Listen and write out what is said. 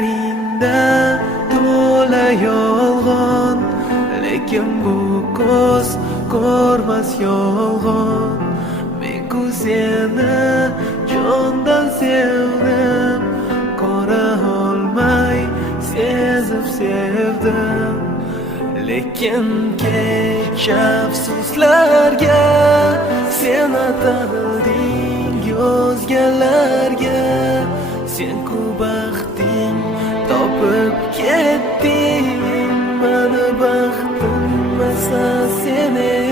ko'zlaringda to'la yolg'on, lekin bu ko'z ko'rmas yolg'on. Men-ku seni jondan sevdim, ko'ra olmay sezib sevdim. Lekin kech afsuslarga sen atalding o'zgalarga. Sen-ku baxting topib ketding, mani baxtim esa seni